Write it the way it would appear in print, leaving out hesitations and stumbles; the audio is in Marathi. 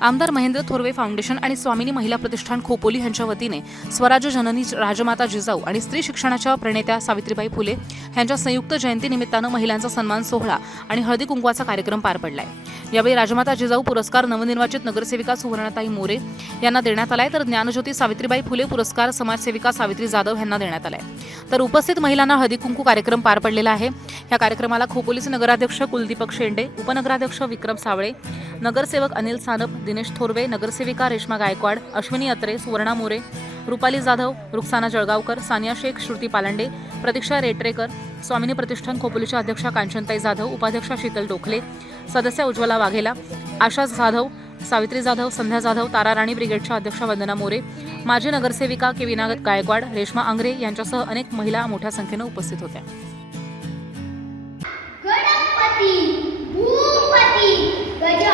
आमदार महेंद्र थोरवे फाउंडेशन आणि स्वामिनी महिला प्रतिष्ठान खोपोली यांच्या वतीने स्वराज्य जननी राजमाता जिजाऊ आणि स्त्री शिक्षणाच्या प्रणेत्या सावित्रीबाई फुले यांच्या संयुक्त जयंतीनिमित्तानं महिलांचा सन्मान सोहळा आणि हळदी कुंकवाचा कार्यक्रम पार पडलाय। यावेळी राजमाता जिजाऊ पुरस्कार नवनिर्वाचित नगरसेविका सुवर्णाताई मोरे यांना देण्यात आलाय, तर ज्ञानज्योती सावित्रीबाई फुले पुरस्कार समाजसेविका सावित्री जाधव यांना देण्यात आलाय। तर उपस्थित महिलांना हळदी कुंकू कार्यक्रम पार पडलेला आहे। या कार्यक्रमाला खोपोलीचे नगराध्यक्ष कुलदीपक शेंडे, उपनगराध्यक्ष विक्रम सावळे, नगरसेवक अनिल सानप, दिनेश थोरवे, नगरसेविका रेश्मा गायकवाड, अश्विनी अत्रे, सुवर्णा मोरे, रुपाली जाधव, रुक्साना जळगावकर, सानिया शेख, श्रुती पालांडे, प्रतीक्षा रेटरेकर, स्वामिनी प्रतिष्ठान खोपोलीच्या अध्यक्षा कांचनताई जाधव, उपाध्यक्षा शीतल डोखले, सदस्य उज्ज्वला वाघेला, आशा जाधव, सावित्री जाधव, संध्या जाधव, तारा राणी ब्रिगेडच्या अध्यक्षा वंदना मोरे, माजी नगरसेविका केविना गायकवाड, रेश्मा आंग्रे यांच्यासह अनेक महिला मोठ्या संख्येने उपस्थित होत्या। गणपती भूपती गज